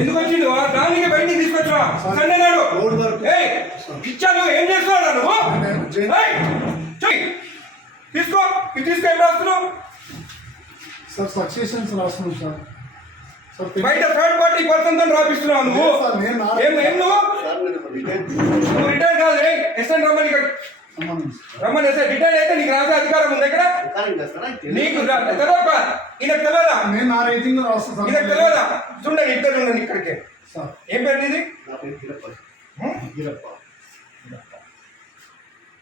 ఎందుకు వచ్చింది దానికి బయటికి తీసుకొచ్చా సండే నాడు ఇచ్చాను. ఏం చేస్తున్నాడు నువ్వు? తీసుకో ఇది తీసుకో. ఏం రాస్తున్నావు సార్? సక్సెషన్స్ రాస్తున్నాం సార్. బయట థర్డ్ పార్టీ పర్సన్ తో రాపిస్తున్నావు నువ్వు. ఏం నువ్వు రిటైర్ కాదు. ఎస్ఎన్ రమ్మని రమ్మని ఎస్ఐ రిటైర్ అయితే నీకు రాసే అధికారం ఉంది ఇక్కడ. నీకు తెలియదా? ఈయనకు తెలియదా? ఈయనకు తెలియదా? చూడండి ఇద్దరు ఉండండి ఇక్కడికి. ఏం పేరు నీది?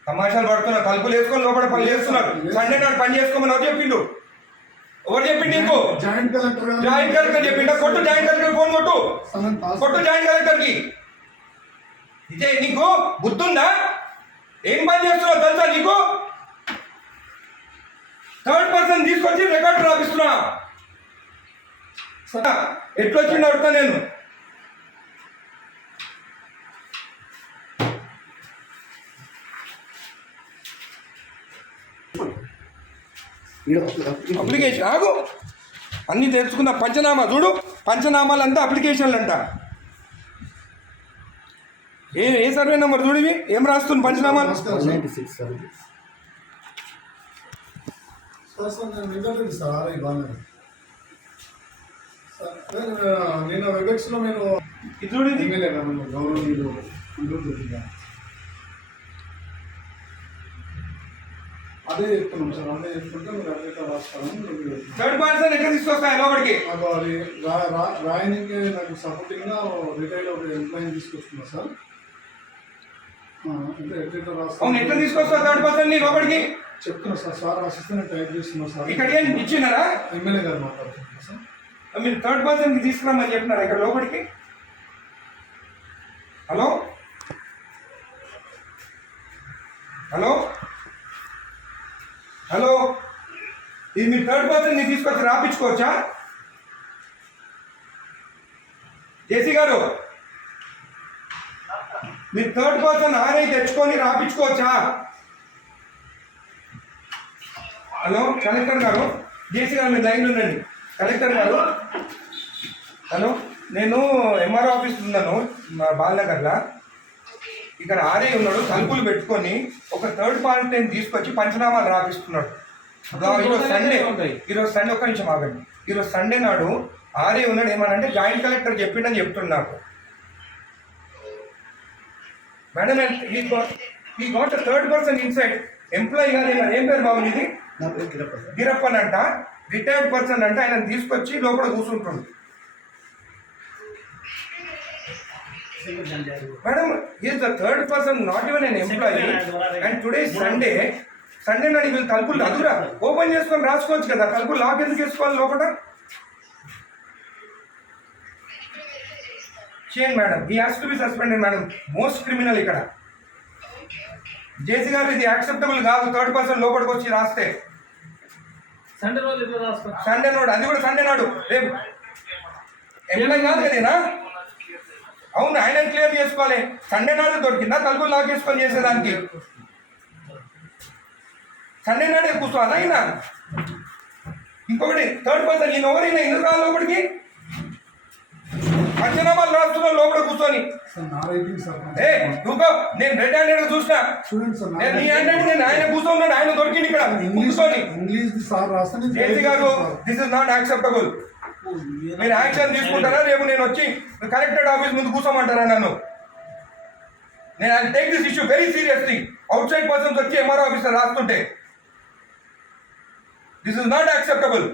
తమాషాలు పడుతున్నా. తలుపులు వేసుకొని లోపల పని చేస్తున్నారు. సండే నాడు పని చేసుకోమని ఎవరు చెప్పిండు? ఎవరు చెప్పిండు నీకు? జాయింట్ కలెక్టర్ చెప్పిండా? కొట్టు జాయింట్ కలెక్టర్ ఫోన్ కొట్టు. కొట్టు జాయింట్ కలెక్టర్ కి. ఇదే నీకు బుద్ధుందా? ఏం పని చేస్తున్నావు తెలుసా నీకు? థర్డ్ పర్సన్ తీసుకొచ్చి రికార్డు రాపిస్తున్నా. ఎట్లొచ్చిండు అడుగుతా నేను. అప్లికేషన్ ఆగు అన్నీ తెలుసుకున్న. పంచనామా చూడు. పంచనామాలు అంతా అప్లికేషన్లు అంట. ఏ సర్వే నెంబర్ చూడివి? ఏం రాస్తుంది పంచనామాలు? నేను వెబెక్స్ లో నేను ఇది చూడండి. గౌరవనీయులు అదే చెప్తున్నాం సార్. అదే చెప్తుంటే మీరు అట్లా రాస్తాను. థర్డ్ పర్సన్ ఎక్కడ తీసుకొస్తాయి లోపలికి? అది రాయనికి నాకు సపోర్టింగ్ గా రిటైల్ ఒక ఎంప్లాయీ తీసుకొస్తున్నా సార్. అంటే ఎట్లా రాస్తాను? ఎట్లా తీసుకొస్తావు థర్డ్ పర్సన్ లోపలికి? చెప్తున్నా సార్. సార్ రాసిస్తే నేను టైప్ చేస్తున్నా సార్. ఇక్కడ ఏం ఇచ్చినారా? ఎమ్మెల్యే గారు మాట్లాడుతున్నా సార్. మీరు థర్డ్ పర్సన్ కి తీసుకురామని చెప్పినారా ఇక్కడ లోపలికి? హలో హలో హలో ఇది మీరు థర్డ్ పర్సన్ ని తీసుకొచ్చి రాపించుకోవచ్చా? జేసీ గారు మీరు థర్డ్ పర్సన్ ఆర్ఐ తెచ్చుకొని రాపించుకోవచ్చా? హలో కలెక్టర్ గారు, జేసీ గారు మీరు లైన్లో ఉండండి. కలెక్టర్ గారు హలో, నేను ఎంఆర్ఓ ఆఫీస్ ఉన్నాను బాలనగర్లో. ఇక్కడ ఆర్ఐ ఉన్నాడు. తలుపులు పెట్టుకొని ఒక థర్డ్ పార్టీని తీసుకొచ్చి పంచనామాలు రాపిస్తున్నాడు. ఈరోజు సండే ఒక్క నిమిషం ఆగండి. ఈరోజు సండే నాడు ఆర్ఐ ఉన్నాడు. ఏమనంటే జాయింట్ కలెక్టర్ చెప్పిండని చెప్తున్నాడు నాకు. మేడం ఈ got third person inside employee కాదు. ఏం పేరు బాబు ఇది? గిరప్పన్ అంట. రిటైర్డ్ పర్సన్ అంటే ఆయన తీసుకొచ్చి లోపల కూర్చుంటుంది. Madam is the third person, not even n employee. And today Sunday నాడు వీళ్ళు తలుపులు అదురా ఓపెన్ చేసుకొని రాసుకోవచ్చు కదా. తలుపులు లాక్ ఎందుకు వేసుకోవాలి లోపల? చేయండి madam. He has to be suspended madam. Most criminal ఇక్కడ. జేసీ గారు ఇది యాక్సెప్టబుల్ కాదు. థర్డ్ పర్సన్ లోపలికి వచ్చి రాస్తే సండే నాడు, అది కూడా సండే నాడు. రేపు ఎంప్లాయీ కాదు కదేనా? అవును, ఆయన క్లియర్ చేసుకోవాలి. సండే నాడు దొరికిందా తలుపులు లాక్ చేసుకొని చేసేదానికి? సండే నాడే కూర్చోవాలా ఆయన? ఇంకొకటి థర్డ్ పర్సన్ ఈయన ఎవరైనా ఎందుకు రాలి లోపలికి? పంచనామాలు రాస్తున్నా లోపల కూర్చొని. నువ్వు నేను రెడ్ హ్యాండెడ్ చూసినా. నేను నీ హ్యాండెడ్ నేను ఆయన కూర్చోన్నాడు. ఆయన దొరికింది ఇక్కడ కూర్చొని. జేసీ గారు దిస్ ఇస్ నాట్ యాక్సెప్టబుల్. మీరు యాక్షన్ తీసుకుంటారా? రేపు నేను వచ్చి కలెక్టరేట్ ఆఫీస్ ముందు కూర్చోమంటారా నన్ను? నేను I take this issue very seriously. Outside persons వచ్చి ఎంఆర్ఓ ఆఫీసర్ రాస్తుంటే this is not acceptable.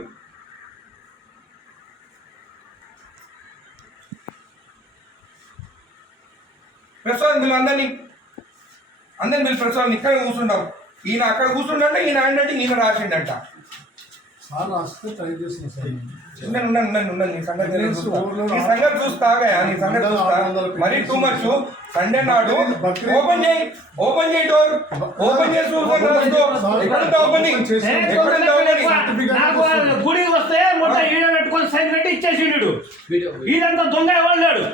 Prasad వీళ్ళు అందరినీ వీళ్ళు ప్రసాద్ ఇక్కడ కూర్చుంటాం. ఈయన అక్కడ కూర్చుంటే ఈయన ఏంటంటే ఈయన రాసిండంట. నీ సంగతి చూస్తాగా నీ సంగతి చూస్తా. మరీ టూ మచ్. సండే నాడు ఓపెన్ చేయి డోర్ ఓపెన్ చేసి గుడికి వస్తే మొత్తం ఈడ పెట్టుకొని సైన్ పెట్టి ఇచ్చేసిండు. ఈడంతా దొంగ ఎవరు లేడు.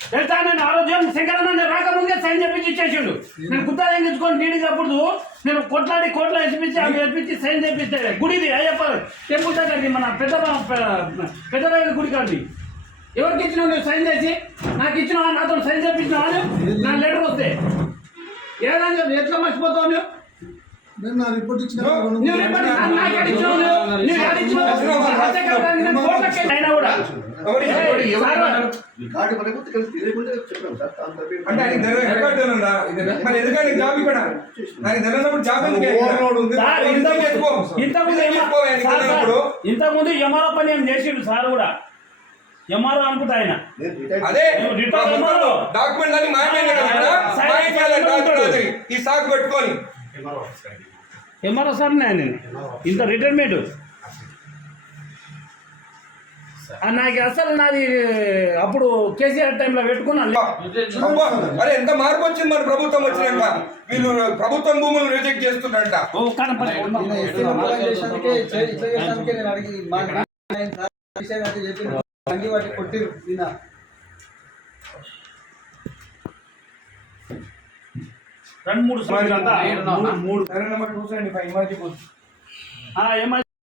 తెలుసా నేను ఆరోగ్యం శంకరన్న రాకముందే సైన్ చెప్పించి ఇచ్చేసిండు. నేను గుత్తా తెంగించుకొని డీడీ అప్పుడు నేను కోట్ల ఎసిపించి అవి ఎప్పించి సైన్ చేపిస్తే గుడిది అయ్యప్ప టెంపుల్ దగ్గరది మన పెద్దరాయల గుడి కాడిది. ఎవరికి ఇచ్చినావు నువ్వు సైన్ చేసి? నాకు ఇచ్చినావా? నాతో సైన్ చేపించినావా? నా లెటర్ వస్తే ఏదని చెప్పి ఎట్లా మర్చిపోతావు నువ్వు? నేను నా రిపోర్ట్ ఇచ్చిన నువ్వు రిపోర్ట్ నాకు ఎడిచ్చినావు నువ్వు ఎడిచ్చినావు అయినా కూడా అంటే ఆయనకి రికార్డు ఉందా? మరి ఎందుకంటే జాబ్ ఇక్కడ నాకు తెలియనప్పుడు జాబ్ ఇంతకుముందు ఎంఆర్ఓ పని ఏం చేసిండు సార్ కూడా. ఎంఆర్ఓ అనుకుంటా ఆయన. అదే డాక్యుమెంట్ అన్ని మాయమైంది కదా ఈ సాగు పెట్టుకొని ఎంఆర్ఓ సార్ నేను ఇంత రిటైర్మెంట్ నాకు అసలు నాది అప్పుడు కేసీఆర్ టైంలో పెట్టుకున్నాను. అరే ఎంత మార్పు వచ్చింది మన ప్రభుత్వం వచ్చినాక. వీళ్ళు ప్రభుత్వం భూములు రిజెక్ట్ చేస్తున్నారంట. రెండు మూడు నెంబర్ 275 ఏమై